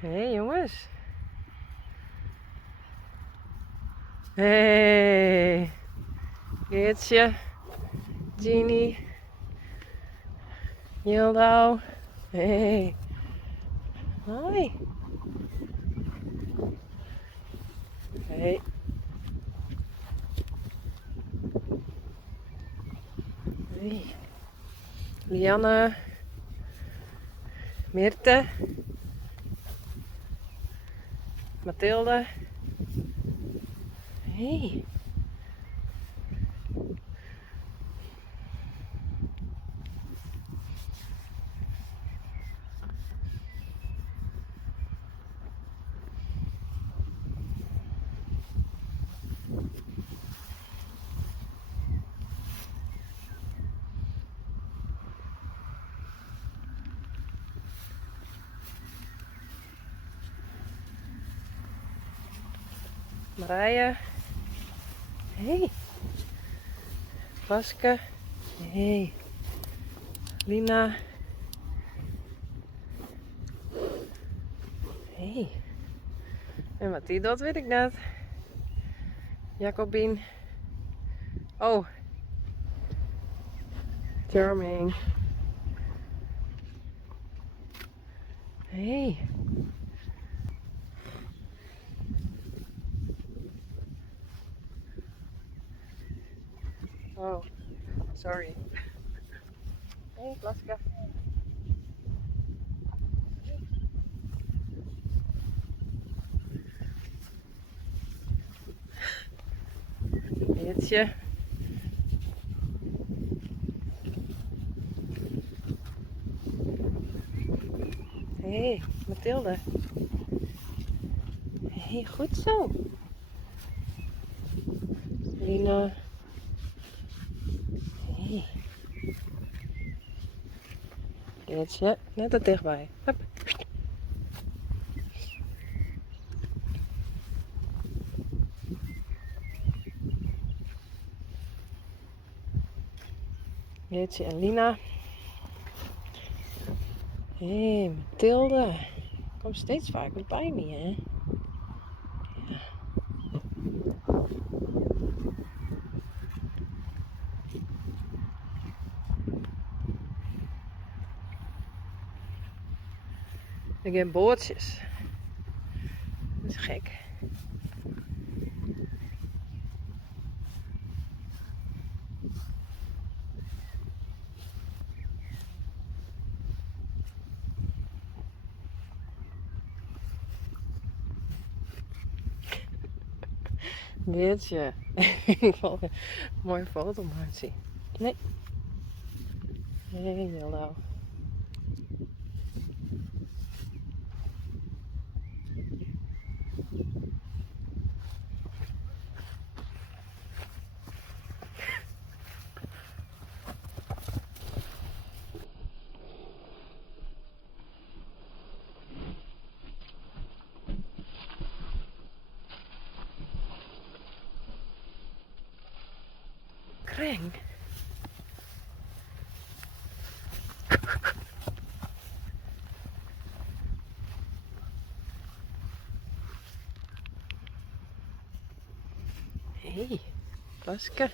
Hey jongens. Hey. Geertje. Jeannie. Yildau. Hey. Hoi. Hey. Hey. Lianne. Mirte. Mathilde. Hey. Marije. Hey. Vaske. Hey. Lina. Hey. En wat die doet weet ik net. Jacobien. Oh. Charming. Hey. Oh. Sorry. Hey, Vaske. Geertje. Hey, Mathilde. Hey, goed zo. Lina. Hey. Geertje, net er dichtbij. Hup. Geertje en Lina. Hey, Mathilde. Kom steeds vaker bij me, hè? Ja. Ik heb boordjes. Dat is gek. Geertje. Ik wil een mooie foto maken zien. Nee. Hey, hallo. Kreng. Hey, Vaske.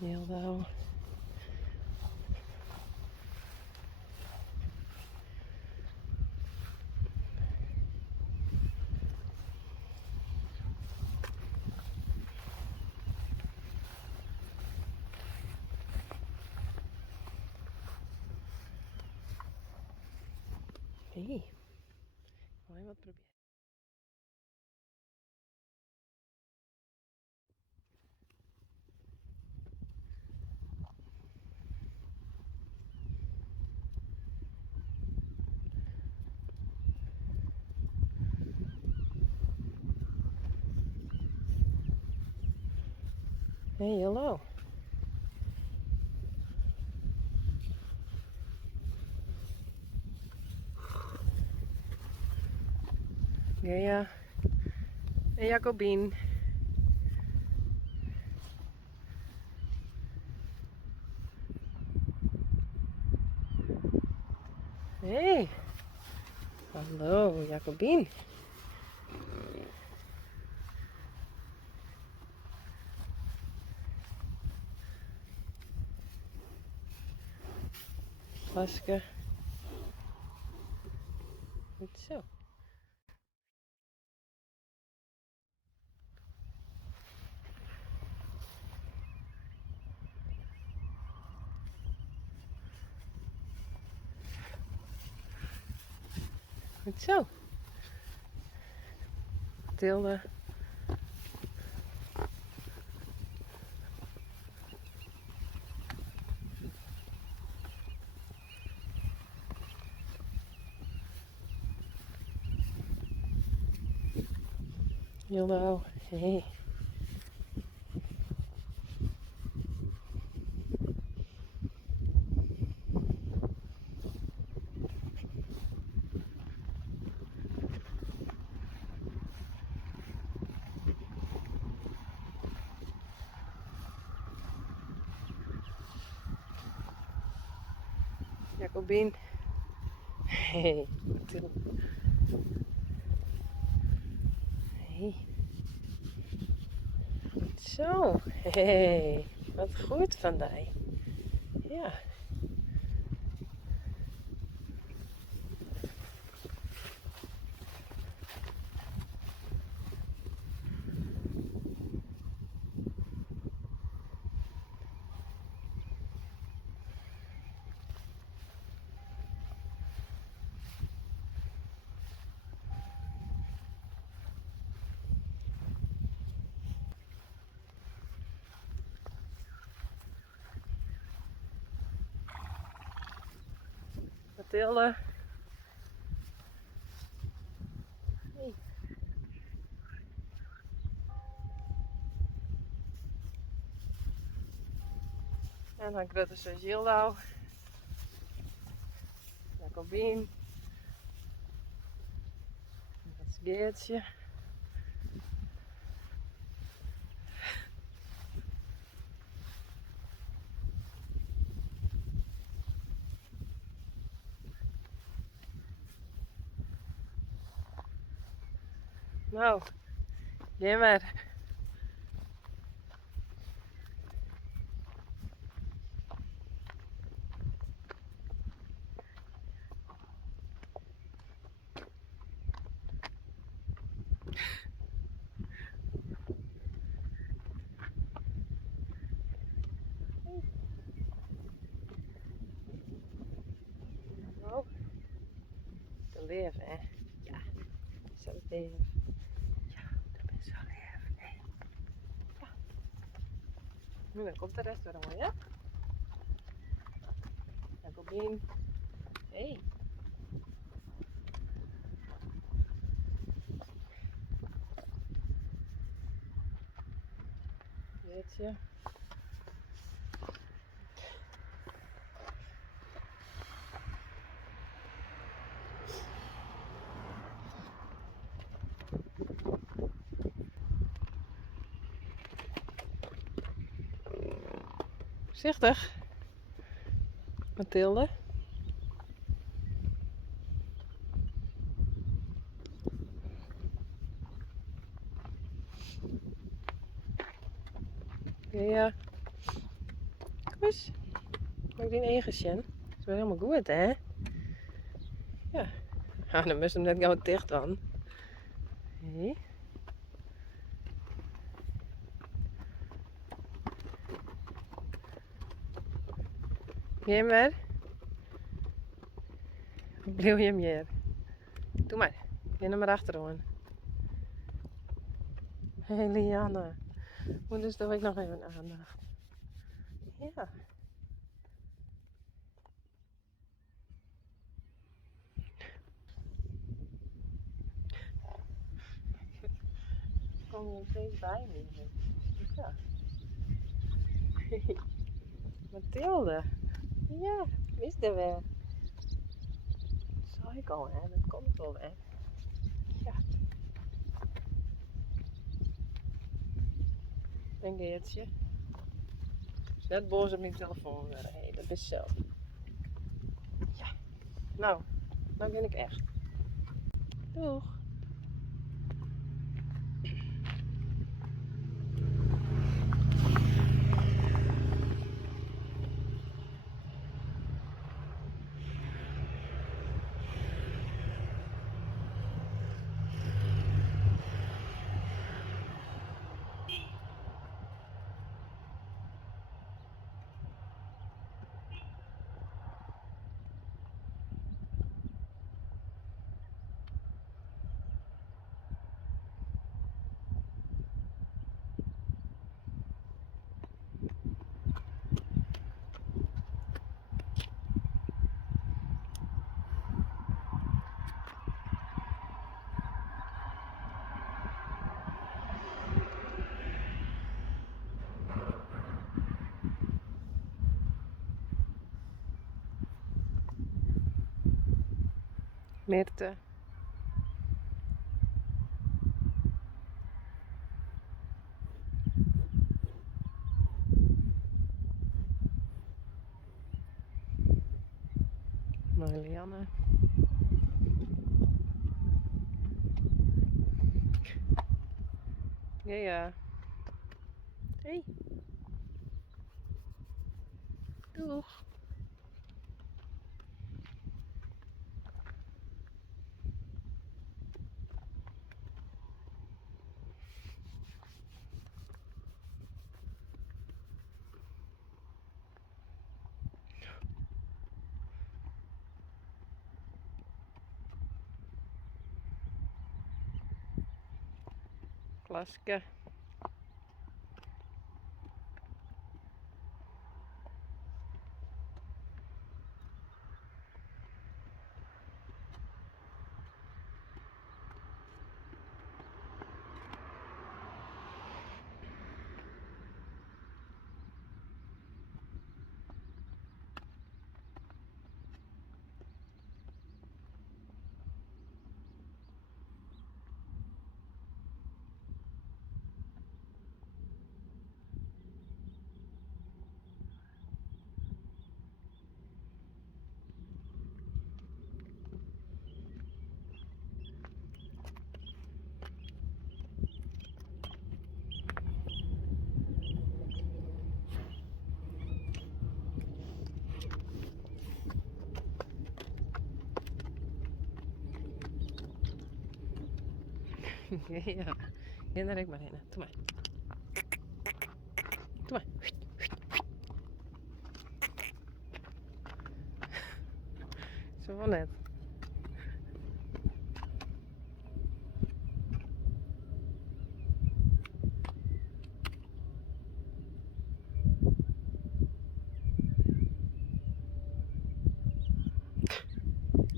Hallo. Hey. Mooi wat proberen. Hey, hallo. Gea en Jacobien. Hey, hallo Jacobien. Vaske. Goed zo. Goed zo. Tilde. Hildo. Hey. Jacobien. Hey. Tilde. Hey. Goed zo. Hey. Wat goed van die. Ja. Mathilde. Hey. En dan grote zus Hildo. Jacobien. Dat is Geertje. Nou, jij maar. Nou, te leven, hè? Ja, zo leven. Ja, dat ben zo lief. Hey. Ja. Nu dan komt de rest weer allemaal, ja? Jacobien. Hey. Geertje. Voorzichtig. Mathilde. Ja. Kom eens. Maak die egensje. Dat is wel helemaal goed, hè? Ja. Nou, dan moest hem net gauw dicht dan. Hey. Jij maar. Blijf je meer. Doe maar. Je naar maar achterom. Hé, hey, Lianne. Moet dus doe ik nog even aandacht. Ja. Kom je nog steeds bij me? Ja. Mathilde. Ja, is er weer. Psycho, hè? Dat komt wel, hè? Ja. En Geertje. Net boos op mijn telefoon worden. Hey, dat is zelf. Ja. Nou ben ik echt. Doeg. Mirte. Marianne. Ja. Hey. Doeg. Klaske. Ja. Ja, daar ik maar in. Doe maar. Doe maar. Zo van net.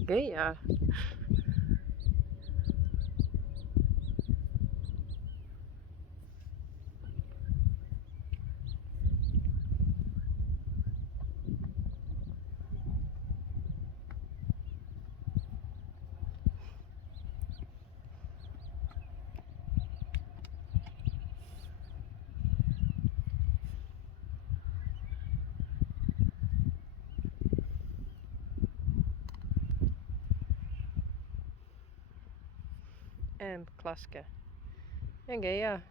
Ja. En Klaske. En Gea.